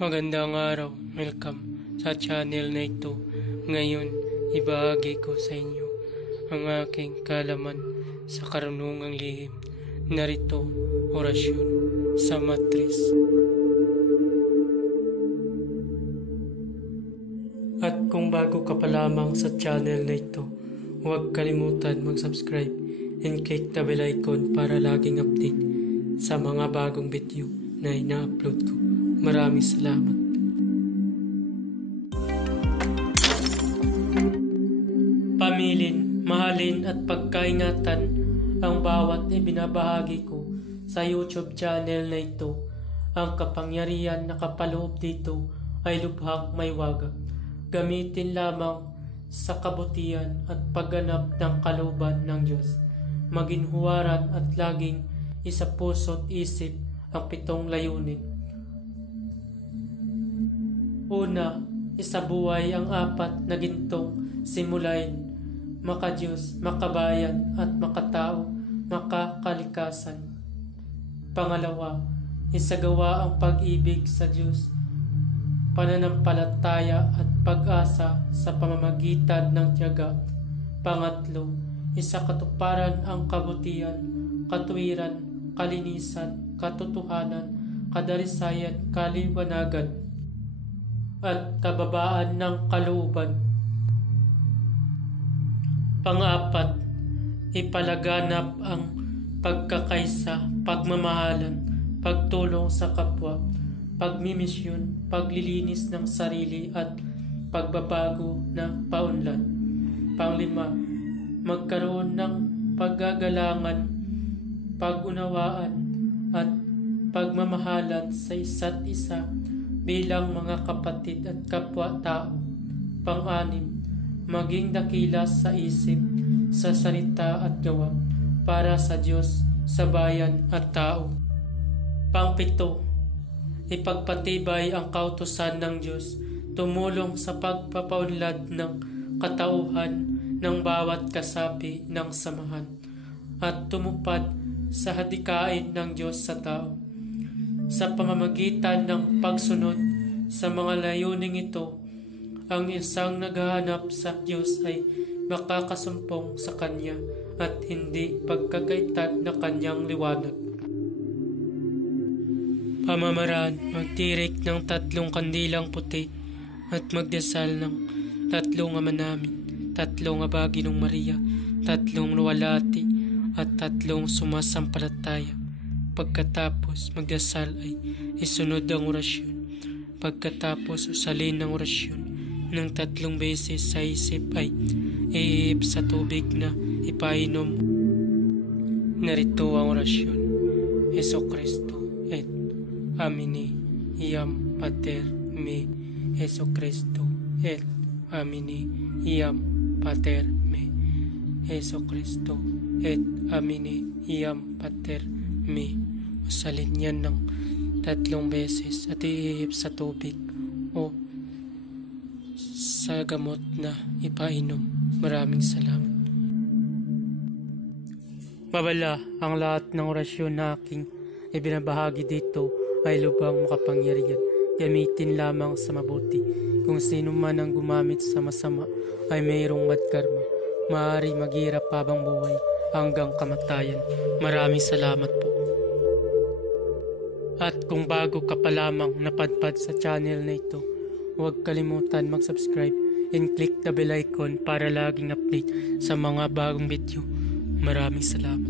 Magandang araw, welcome sa channel na ito. Ngayon, ibahagi ko sa inyo ang aking kaalaman sa karunungang lihim. Narito, orasyon sa matris. At kung bago ka pa lamang sa channel na ito, huwag kalimutan mag-subscribe and click the bell icon para laging update sa mga bagong video na ina-upload ko. Maraming salamat. Pamilin, mahalin at pagkaingatan ang bawat ibinabahagi ko sa YouTube channel na ito. Ang kapangyarihan na kapaloob dito ay lubhang may waga. Gamitin lamang sa kabutihan at pagganap ng kalooban ng Diyos. Maginhuwaran at laging isa puso't isip ang 7 layunin. Una, isabuhay ang 4 na gintong simulain, makadiyos, makabayan at makatao, makakalikasan. Pangalawa, isagawa ang pag-ibig sa Diyos, pananampalataya at pag-asa sa pamamagitan ng tiyaga. Pangatlo, isakatuparan ang kabutihan, katuwiran, kalinisan, katotohanan, kadalisayan, kaliwanagan, at kababaan ng kalooban. Pang-apat, ipalaganap ang pagkakaisa, pagmamahalan, pagtulong sa kapwa, pagmimisyon, paglilinis ng sarili at pagbabago na paunlad. Pang-5, magkaroon ng paggagalangan, pag-unawaan at pagmamahalan sa isa't isa bilang mga kapatid at kapwa-tao. Pang-6, maging dakila sa isip, sa salita at gawa para sa Diyos, sa bayan at tao. Pang-7, ipagpatibay ang kautusan ng Diyos, tumulong sa pagpapaunlad ng katauhan ng bawat kasapi ng samahan, at tumupad sa hadikain ng Diyos sa tao. Sa pamamagitan ng pagsunod sa mga layuning ito, ang isang naghahanap sa Diyos ay makakasumpong sa Kanya at hindi pagkagaitan na Kanyang liwanag. Pamamaraan, magtirik ng 3 kandilang puti at magdasal ng 3 Ama Namin, 3 Aba Ginong Maria, 3 luwalhati at 3 sumasampalataya. Pagkatapos magdasal ay isunod ang orasyon. Pagkatapos usalin ng orasyon ng 3 beses sa isip ay iihip sa tubig na ipainom. Narito ang orasyon. Hesus Kristo et Amini iam Pater me. Hesus Kristo et Amini iam Pater me. Hesus Kristo et Amini iam Pater me. Usalin yan ng 3 beses at iihip sa tubig o sa gamot na ipainom. Maraming salamat. Babala, ang lahat ng orasyon na aking ibinabahagi dito ay lubhang makapangyarihan. Gamitin lamang sa mabuti. Kung sino man ang gumamit sa masama ay mayroong bad karma. Maaari maghirap habang buhay hanggang kamatayan. Maraming salamat po. At kung bago ka pa lamang napadpad sa channel na ito, huwag kalimutan mag-subscribe and click the bell icon para laging update sa mga bagong video. Maraming salamat.